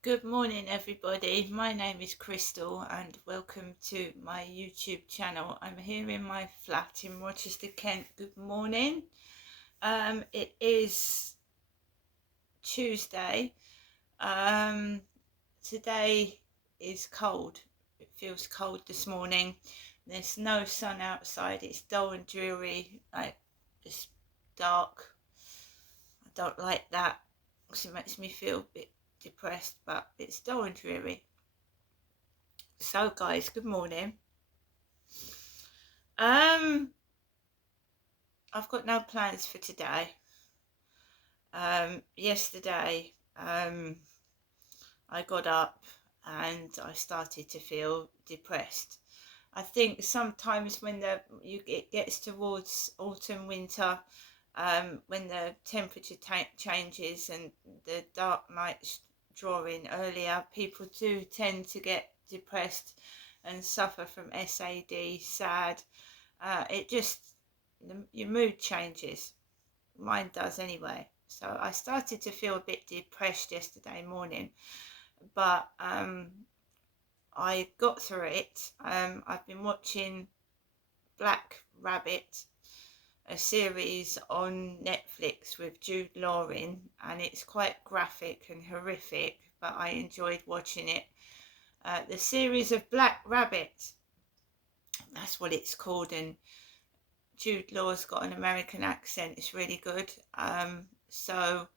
Good morning, everybody. My name is Crystal, and welcome to my YouTube channel. I'm here in my flat in Rochester, Kent. Good morning. It is Tuesday. Today is cold. It feels cold this morning. There's no sun outside. It's dull and dreary, like it's dark. I don't like that because it makes me feel a bit depressed, but it's dull and dreary. So guys, good morning. I've got no plans for today. Yesterday, I got up and I started to feel depressed. I think sometimes when it gets towards autumn, winter, when the temperature changes and the dark nights draw in earlier, people do tend to get depressed and suffer from SAD, sad. It just, your mood changes. Mine does anyway. So I started to feel a bit depressed yesterday morning, but I got through it. I've been watching Black Rabbit, a series on Netflix with Jude Law in, and it's quite graphic and horrific, but I enjoyed watching it. The series of Black Rabbit, that's what it's called, and Jude Law's got an American accent. It's really good. So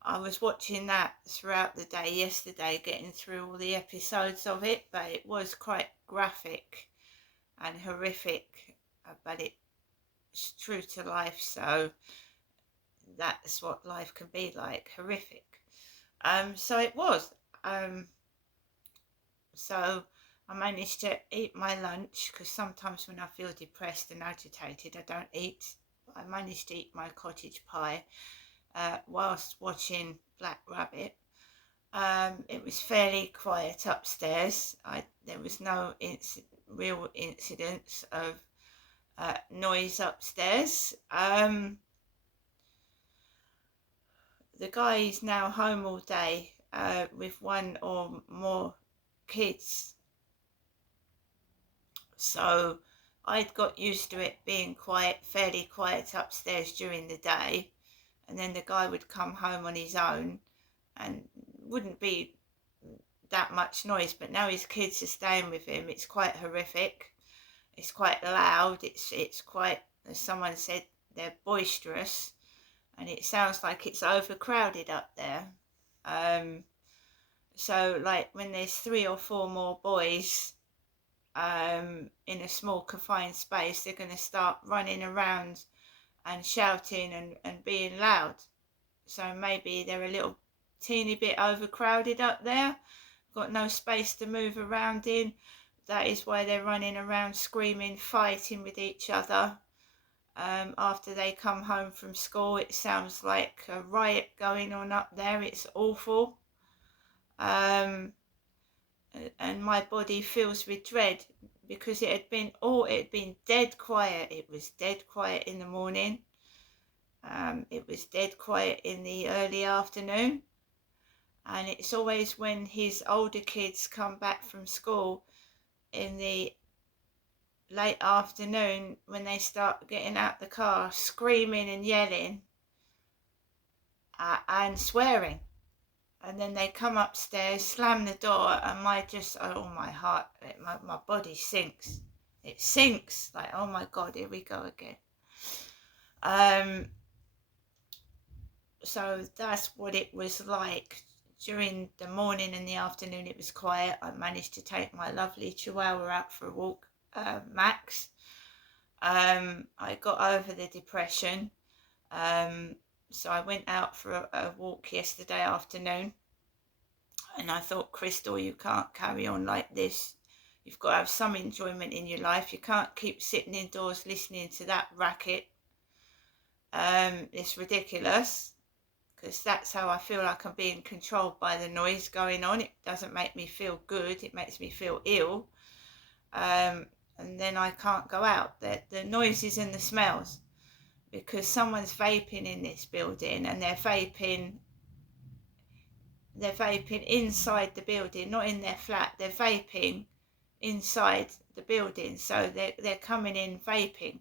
I was watching that throughout the day yesterday, getting through all the episodes of it, but it was quite graphic and horrific, but it's true to life, so that's what life can be like, horrific. So it was. So I managed to eat my lunch, because sometimes when I feel depressed and agitated I don't eat. I managed to eat my cottage pie whilst watching Black Rabbit. It was fairly quiet upstairs. There was no real incidents of noise upstairs. The guy is now home all day with one or more kids, so I'd got used to it being fairly quiet upstairs during the day, and then the guy would come home on his own and wouldn't be that much noise, but now his kids are staying with him. It's quite horrific. It's quite loud. It's quite, as someone said, they're boisterous, and it sounds like it's overcrowded up there. So like when there's 3 or 4 more boys in a small confined space, they're going to start running around and shouting and being loud. So maybe they're a little teeny bit overcrowded up there, got no space to move around in. That is why they're running around screaming, fighting with each other. After they come home from school, it sounds like a riot going on up there. It's awful. And my body fills with dread, because it had been dead quiet. It was dead quiet in the morning. It was dead quiet in the early afternoon, and it's always when his older kids come back from school in the late afternoon, when they start getting out the car screaming and yelling and swearing, and then they come upstairs, slam the door, and my heart, my body sinks. It sinks, like, oh my God, here we go again. So that's what it was like. During the morning and the afternoon it was quiet. I managed to take my lovely Chihuahua out for a walk, Max. I got over the depression. So I went out for a walk yesterday afternoon, and I thought, Crystal, you can't carry on like this. You've got to have some enjoyment in your life. You can't keep sitting indoors listening to that racket. It's ridiculous, because that's how I feel like I'm being controlled by the noise going on. It doesn't make me feel good. It makes me feel ill. And then I can't go out. The noises and the smells, because someone's vaping in this building, and they're vaping they're vaping inside the building, not in their flat. They're vaping inside the building, so they're coming in vaping,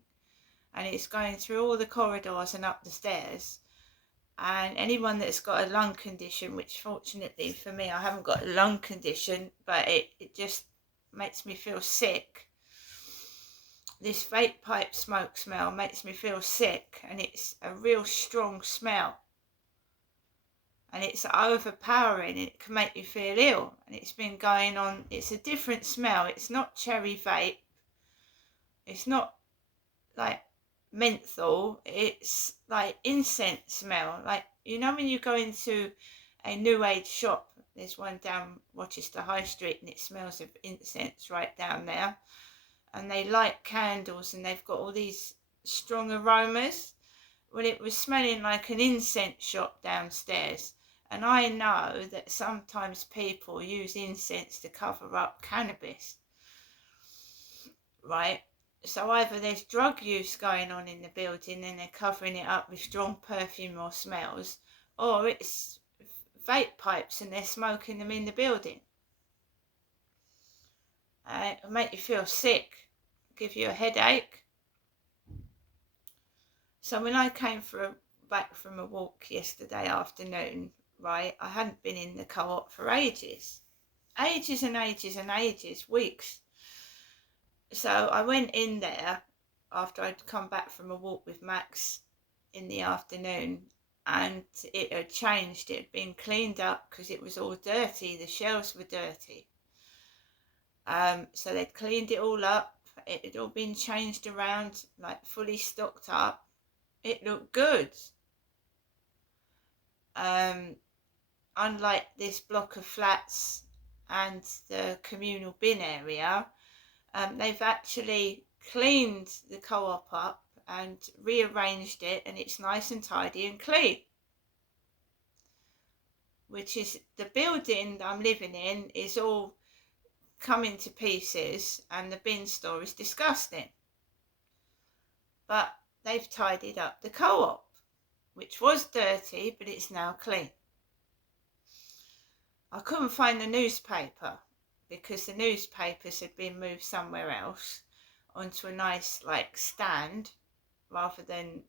and it's going through all the corridors and up the stairs. And anyone that's got a lung condition, which fortunately for me, I haven't got a lung condition, but it just makes me feel sick. This vape pipe smoke smell makes me feel sick, and it's a real strong smell. And it's overpowering, and it can make you feel ill. And it's been going on, it's a different smell. It's not cherry vape. It's not like menthol. It's like incense smell. Like, you know when you go into a new age shop, there's one down Rochester High Street, and it smells of incense right down there. And they light candles, and they've got all these strong aromas. Well, it was smelling like an incense shop downstairs. And I know that sometimes people use incense to cover up cannabis, right? So either there's drug use going on in the building and they're covering it up with strong perfume or smells, or it's vape pipes and they're smoking them in the building. It'll make you feel sick, give you a headache. So when I came back from a walk yesterday afternoon, right, I hadn't been in the co-op for ages and ages, weeks. So I went in there after I'd come back from a walk with Max in the afternoon, and it had changed. It had been cleaned up because it was all dirty. The shelves were dirty. So they'd cleaned it all up. It had all been changed around, like fully stocked up. It looked good. Unlike this block of flats and the communal bin area, they've actually cleaned the co-op up and rearranged it, and it's nice and tidy and clean. Which is, the building that I'm living in is all coming to pieces, and the bin store is disgusting. But they've tidied up the co-op, which was dirty, but it's now clean. I couldn't find the newspaper because the newspapers had been moved somewhere else onto a nice like stand rather than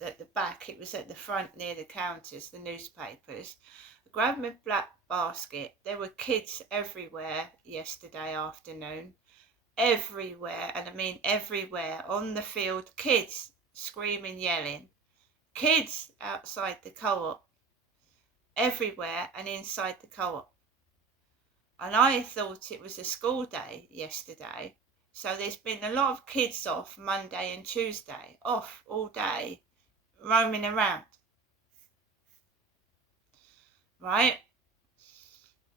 at the back. It was at the front near the counters, the newspapers. I grabbed my black basket. There were kids everywhere yesterday afternoon. Everywhere, and I mean everywhere, on the field, kids screaming, yelling. Kids outside the co-op. Everywhere and inside the co-op. And I thought it was a school day yesterday. So there's been a lot of kids off Monday and Tuesday, off all day, roaming around. Right?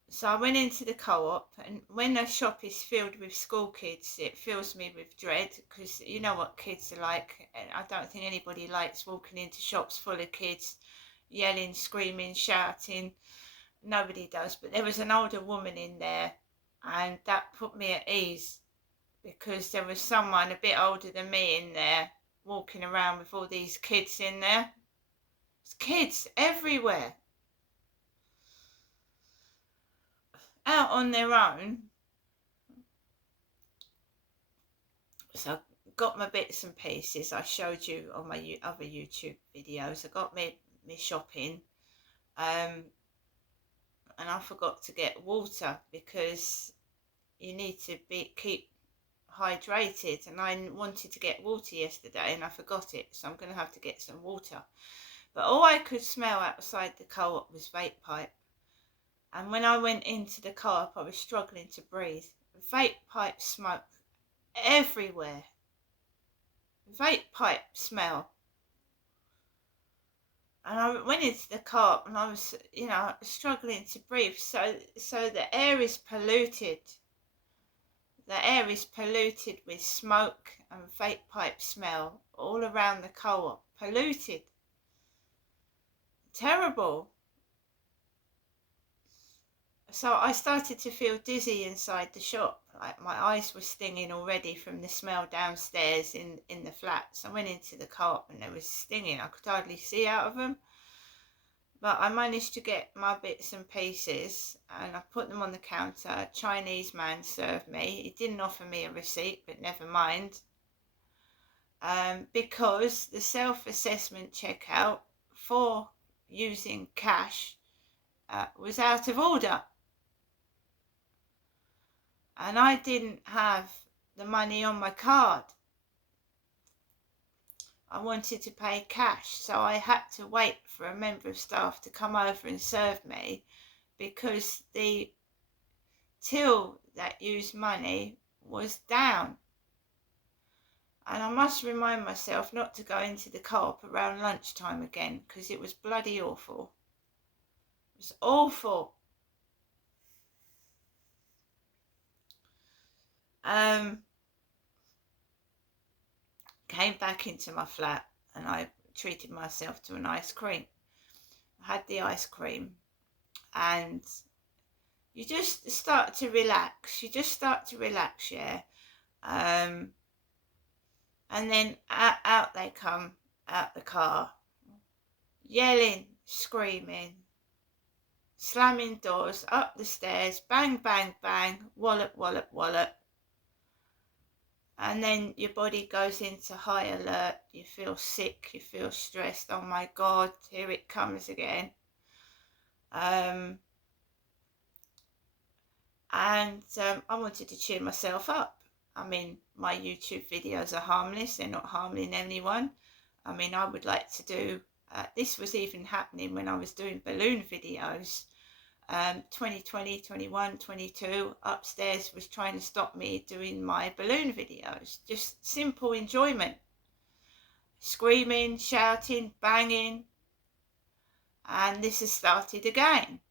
So I went into the co-op, and when a shop is filled with school kids, it fills me with dread, because you know what kids are like. And I don't think anybody likes walking into shops full of kids, yelling, screaming, shouting. Nobody does. But there was an older woman in there, and that put me at ease, because there was someone a bit older than me in there walking around with all these kids in there. There's kids everywhere, out on their own. So I got my bits and pieces. I showed you on my other YouTube videos. I got me shopping, and I forgot to get water, because you need to keep hydrated, and I wanted to get water yesterday and I forgot it, so I'm going to have to get some water. But all I could smell outside the co-op was vape pipe, and when I went into the co-op I was struggling to breathe. Vape pipe smoke everywhere. Vape pipe smell. And I went into the co-op and I was, struggling to breathe. So the air is polluted. The air is polluted with smoke and vape pipe smell all around the co-op. Polluted. Terrible. So I started to feel dizzy inside the shop. Like my eyes were stinging already from the smell downstairs in the flats. I went into the co-op and they were stinging. I could hardly see out of them. But I managed to get my bits and pieces and I put them on the counter. A Chinese man served me. He didn't offer me a receipt, but never mind. Because the self-assessment checkout for using cash was out of order. And I didn't have the money on my card. I wanted to pay cash, so I had to wait for a member of staff to come over and serve me, because the till that used money was down. And I must remind myself not to go into the Co-op around lunchtime again, because it was bloody awful. It was awful. Came back into my flat and I treated myself to an ice cream. I had the ice cream and you just start to relax. Yeah. And then out they come, out the car, yelling, screaming, slamming doors, up the stairs, bang, bang, bang, wallop, wallop, wallop. And then your body goes into high alert. You feel sick, you feel stressed. Oh my God, here it comes again. I wanted to cheer myself up. I mean, my YouTube videos are harmless. They're not harming anyone. I mean, I would like to do, this was even happening when I was doing balloon videos. 2020, 21, 22, upstairs was trying to stop me doing my balloon videos. Just simple enjoyment. Screaming, shouting, banging. And this has started again.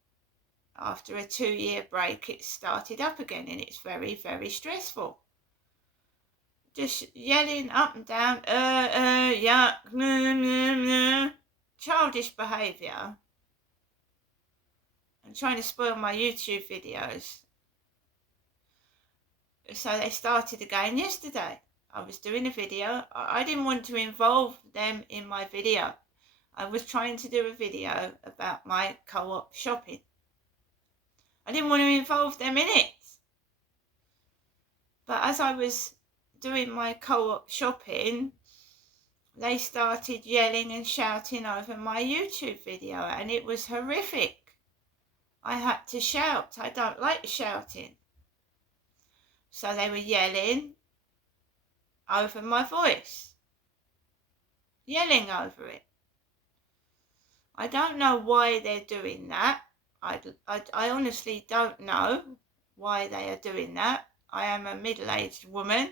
After a 2-year break, it started up again, and it's very, very stressful. Just yelling up and down, yuck, childish behaviour. And trying to spoil my YouTube videos. So they started again yesterday. I was doing a video. I didn't want to involve them in my video. I was trying to do a video about my Co-op shopping. I didn't want to involve them in it. But as I was doing my Co-op shopping, they started yelling and shouting over my YouTube video, and it was horrific. I had to shout. I don't like shouting. So they were yelling over my voice. Yelling over it. I don't know why they're doing that. I honestly don't know why they are doing that. I am a middle-aged woman.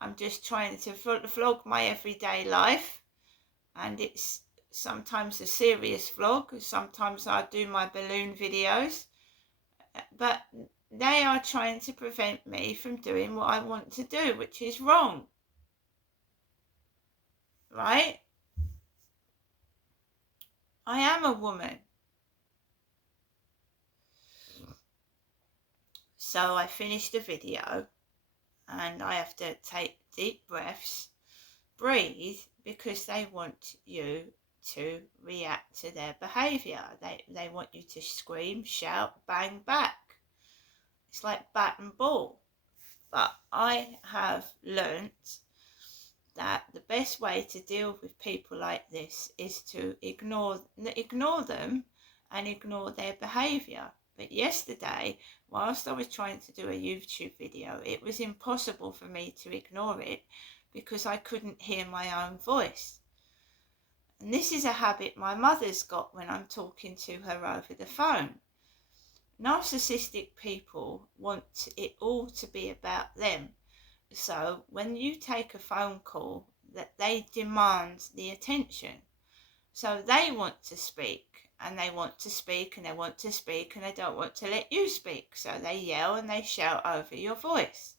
I'm just trying to vlog my everyday life. And it's sometimes a serious vlog. Sometimes I do my balloon videos. But they are trying to prevent me from doing what I want to do, which is wrong. Right? I am a woman. So I finished the video and I have to take deep breaths, breathe, because they want you to react to their behaviour. They want you to scream, shout, bang back. It's like bat and ball. But I have learnt that the best way to deal with people like this is to ignore them and ignore their behaviour. But yesterday, whilst I was trying to do a YouTube video, it was impossible for me to ignore it because I couldn't hear my own voice. And this is a habit my mother's got when I'm talking to her over the phone. Narcissistic people want it all to be about them. So when you take a phone call, that they demand the attention. So they want to speak, and they want to speak, and they want to speak, and they don't want to let you speak. So they yell and they shout over your voice.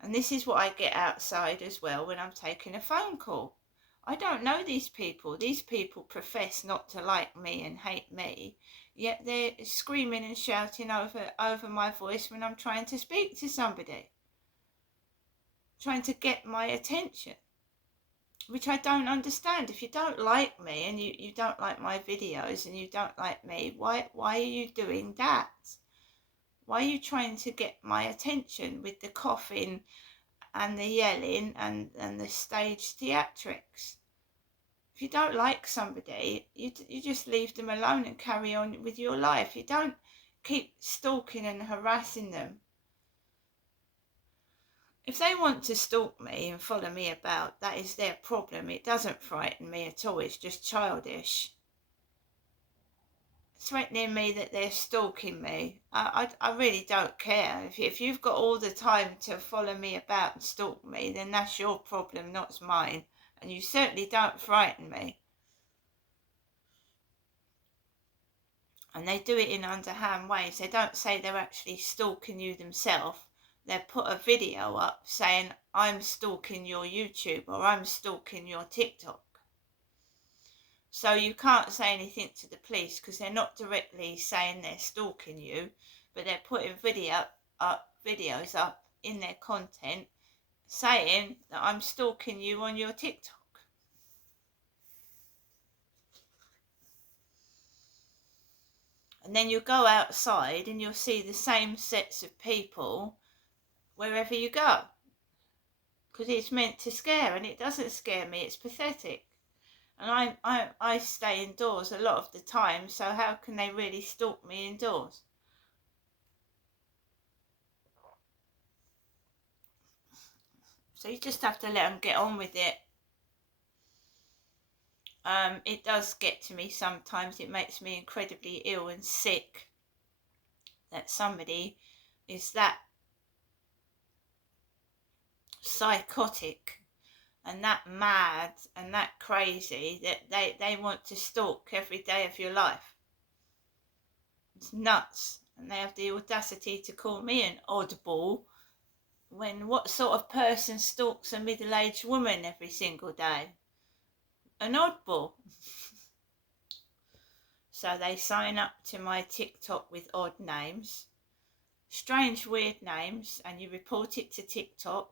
And this is what I get outside as well when I'm taking a phone call. I don't know these people. These people profess not to like me and hate me, yet they're screaming and shouting over my voice when I'm trying to speak to somebody. Trying to get my attention. which I don't understand. If you don't like me and you don't like my videos and you don't like me, why are you doing that? Why are you trying to get my attention with the coughing and the yelling and the stage theatrics? If you don't like somebody, you just leave them alone and carry on with your life. You don't keep stalking and harassing them. If they want to stalk me and follow me about, that is their problem. It doesn't frighten me at all. It's just childish. Threatening me that they're stalking me, I really don't care. If you've got all the time to follow me about and stalk me, then that's your problem, not mine. And you certainly don't frighten me. And they do it in underhand ways. They don't say they're actually stalking you themselves. They put a video up saying, I'm stalking your YouTube or I'm stalking your TikTok. So you can't say anything to the police because they're not directly saying they're stalking you, but they're putting videos up in their content saying that I'm stalking you on your TikTok. And then you go outside and you'll see the same sets of people wherever you go. Because it's meant to scare, and it doesn't scare me, it's pathetic. And I stay indoors a lot of the time, so how can they really stalk me indoors? So you just have to let them get on with it. It does get to me sometimes. It makes me incredibly ill and sick that somebody is that psychotic and that mad and that crazy that they want to stalk every day of your life. It's nuts. And they have the audacity to call me an oddball, when what sort of person stalks a middle-aged woman every single day? An oddball. So they sign up to my TikTok with odd names, strange weird names, and you report it to TikTok,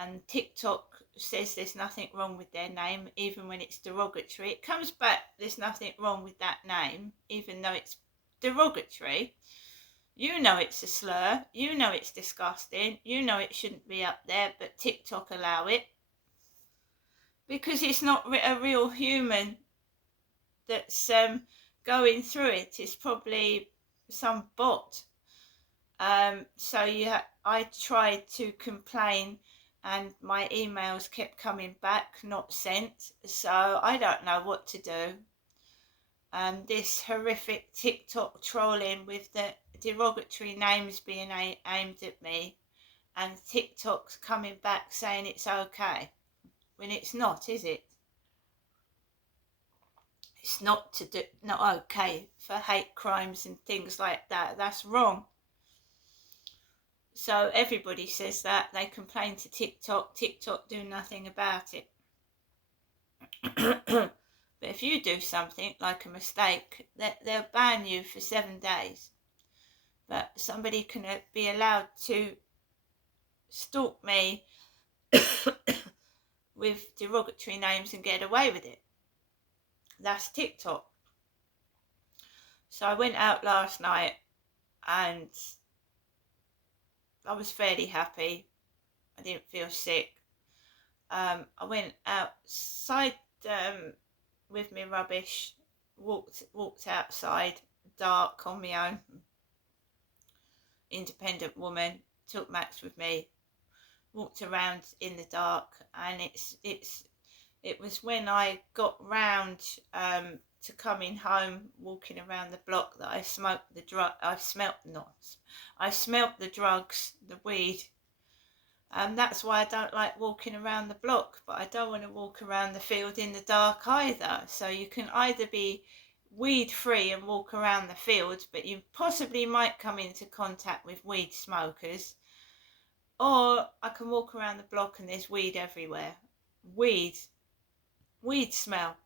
and TikTok says there's nothing wrong with their name, even when it's derogatory. It comes back, there's nothing wrong with that name, even though it's derogatory. You know it's a slur, you know it's disgusting, you know it shouldn't be up there, but TikTok allow it. Because it's not a real human that's going through it. It's probably some bot. So I tried to complain and my emails kept coming back, not sent. So I don't know what to do. This horrific TikTok trolling with the derogatory names being aimed at me, and TikTok's coming back saying it's okay, when it's not, is it? It's not okay for hate crimes and things like that. That's wrong. So everybody says that. They complain to TikTok. TikTok do nothing about it. But if you do something like a mistake, they'll ban you for 7 days. But somebody can be allowed to stalk me with derogatory names and get away with it. That's TikTok. So I went out last night and I was fairly happy. I didn't feel sick. I went outside with my rubbish, walked outside, dark, on my own. Independent woman, took Max with me, walked around in the dark, and it was when I got round to coming home, walking around the block, that I smelt the drugs, the weed. That's why I don't like walking around the block, but I don't want to walk around the field in the dark either. So you can either be weed free and walk around the field, but you possibly might come into contact with weed smokers, or I can walk around the block and there's weed everywhere. Weed smell.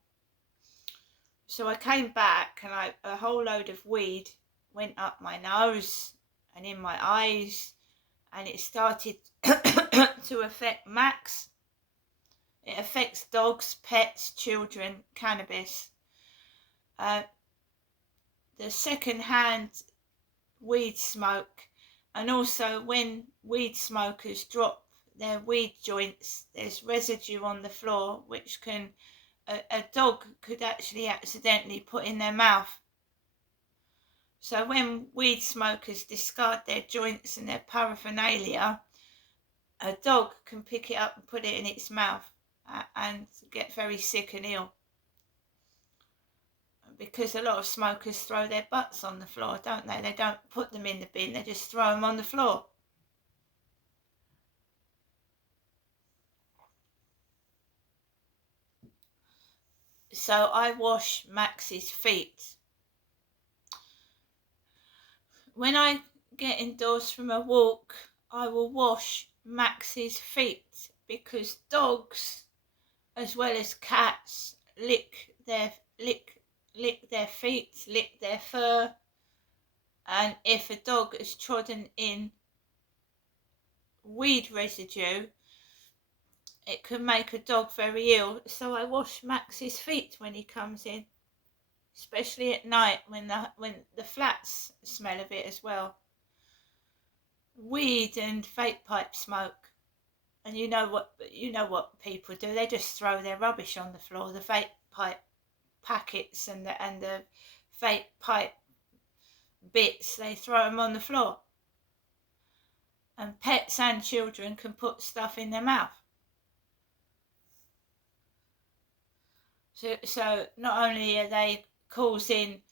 So I came back and a whole load of weed went up my nose and in my eyes, and it started to affect Max. It affects dogs, pets, children, cannabis. The second-hand weed smoke, and also when weed smokers drop their weed joints, there's residue on the floor which a dog could actually accidentally put in their mouth. So when weed smokers discard their joints and their paraphernalia, a dog can pick it up and put it in its mouth and get very sick and ill. Because a lot of smokers throw their butts on the floor, don't they? They don't put them in the bin, they just throw them on the floor. So I wash Max's feet. When I get indoors from a walk, I will wash Max's feet, because dogs, as well as cats, lick their feet, lick their fur, and if a dog has trodden in weed residue, it can make a dog very ill. So I wash Max's feet when he comes in, especially at night when the flats smell of it as well. Weed and vape pipe smoke, and you know what people do, they just throw their rubbish on the floor, the vape pipe packets and the vape pipe bits, they throw them on the floor. And pets and children can put stuff in their mouth. So not only are they causing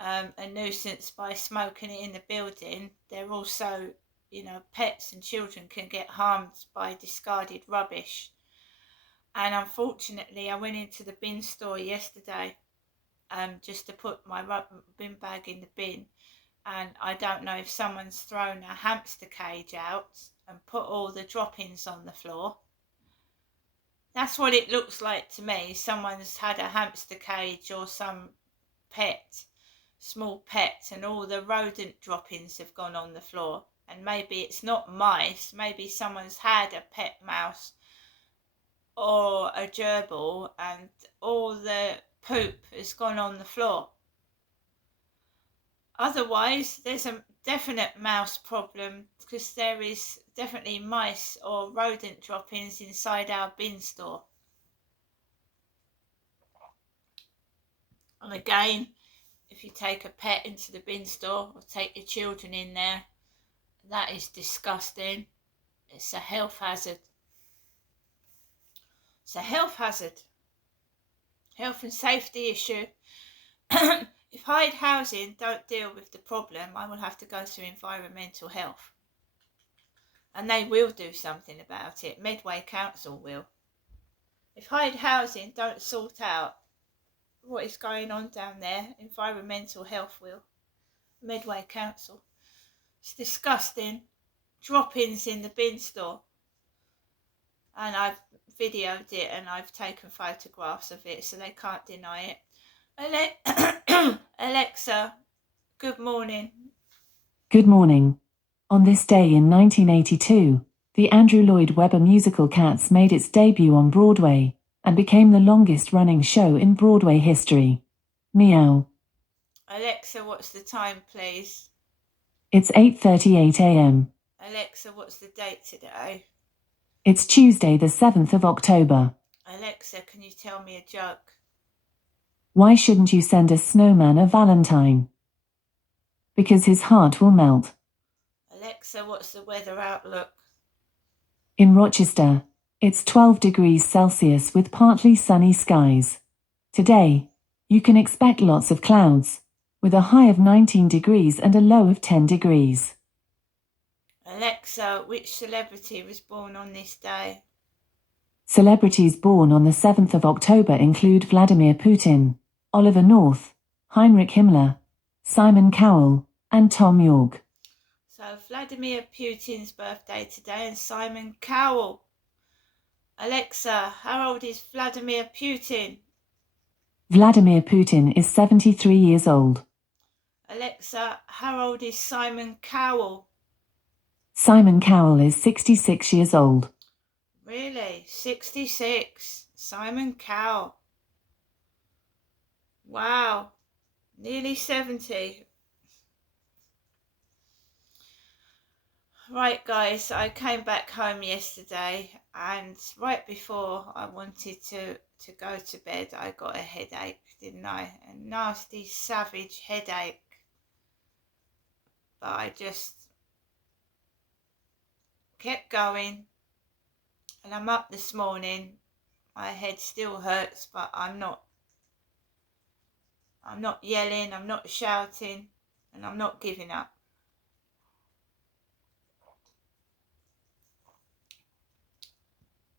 a nuisance by smoking it in the building, they're also, pets and children can get harmed by discarded rubbish. And unfortunately, I went into the bin store yesterday just to put my bin bag in the bin, and I don't know if someone's thrown a hamster cage out and put all the droppings on the floor. That's what it looks like to me. Someone's had a hamster cage or some small pet, and all the rodent droppings have gone on the floor. And maybe it's not mice, maybe someone's had a pet mouse or a gerbil and all the poop has gone on the floor. Otherwise, there's a definite mouse problem, because there is definitely mice or rodent droppings inside our bin store. And again, if you take a pet into the bin store or take your children in there, that is disgusting. It's a health hazard. It's a health hazard. Health and safety issue. If Hyde Housing don't deal with the problem, I will have to go to environmental health. And they will do something about it. Medway Council will. If Hyde Housing don't sort out what is going on down there, environmental health will. Medway Council. It's disgusting. Droppings in the bin store. And I've videoed it and I've taken photographs of it, so they can't deny it. Alexa, good morning. Good morning. On this day in 1982, the Andrew Lloyd Webber musical Cats made its debut on Broadway and became the longest-running show in Broadway history. Meow. Alexa, what's the time, please? It's 8:38 a.m. Alexa, what's the date today? It's Tuesday, the 7th of October. Alexa, can you tell me a joke? Why shouldn't you send a snowman a Valentine? Because his heart will melt. Alexa, what's the weather outlook? In Rochester, it's 12 degrees Celsius with partly sunny skies. Today, you can expect lots of clouds, with a high of 19 degrees and a low of 10 degrees. Alexa, which celebrity was born on this day? Celebrities born on the 7th of October include Vladimir Putin, Oliver North, Heinrich Himmler, Simon Cowell, and Tom York. So Vladimir Putin's birthday today and Simon Cowell. Alexa, how old is Vladimir Putin? Vladimir Putin is 73 years old. Alexa, how old is Simon Cowell? Simon Cowell is 66 years old. Really? 66. Simon Cowell. Wow. Nearly 70. Right, guys, I came back home yesterday, and right before I wanted to go to bed, I got a headache, didn't I? A nasty, savage headache. But I just kept going, and I'm up this morning. My head still hurts, but I'm not yelling, I'm not shouting, and I'm not giving up.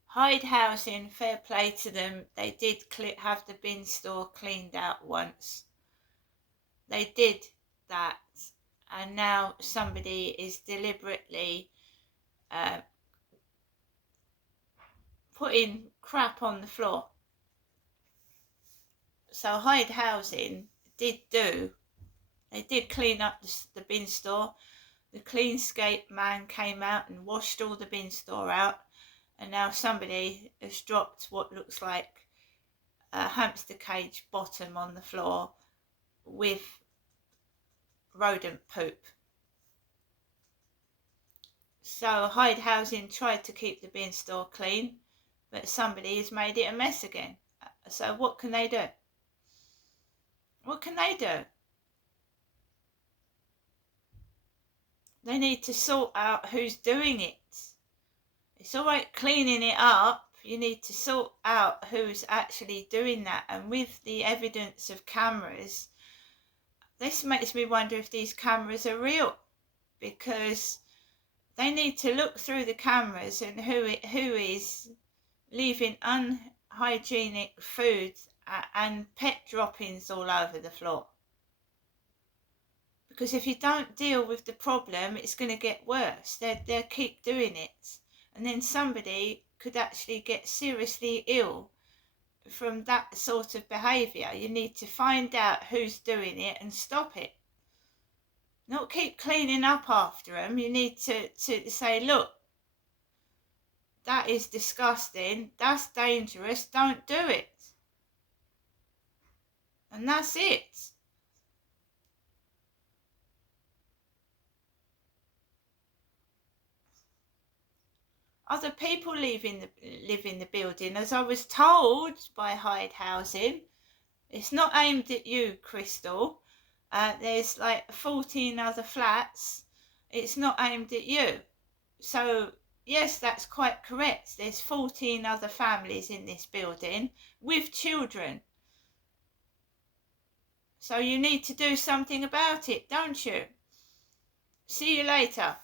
Hyde Housing, fair play to them. They did have the bin store cleaned out once. They did that, and now somebody is deliberately putting crap on the floor. So Hyde Housing they did clean up the bin store. The Cleanscape man came out and washed all the bin store out, and now somebody has dropped what looks like a hamster cage bottom on the floor with rodent poop. So Hyde Housing tried to keep the bin store clean, but somebody has made it a mess again. So what can they do? What can they do? They need to sort out who's doing it. It's all right cleaning it up. You need to sort out who's actually doing that. And with the evidence of cameras, this makes me wonder if these cameras are real, because they need to look through the cameras and who is leaving unhygienic food and pet droppings all over the floor. Because if you don't deal with the problem, it's going to get worse. They'll keep doing it, and then somebody could actually get seriously ill from that sort of behaviour. You need to find out who's doing it and stop it. Not keep cleaning up after them. You need to say, look, that is disgusting, that's dangerous, don't do it. And that's it. Other people live in the building, as I was told by Hyde Housing. It's not aimed at you, Crystal. There's like 14 other flats. It's not aimed at you. So yes, that's quite correct. There's 14 other families in this building with children. So you need to do something about it, don't you? See you later.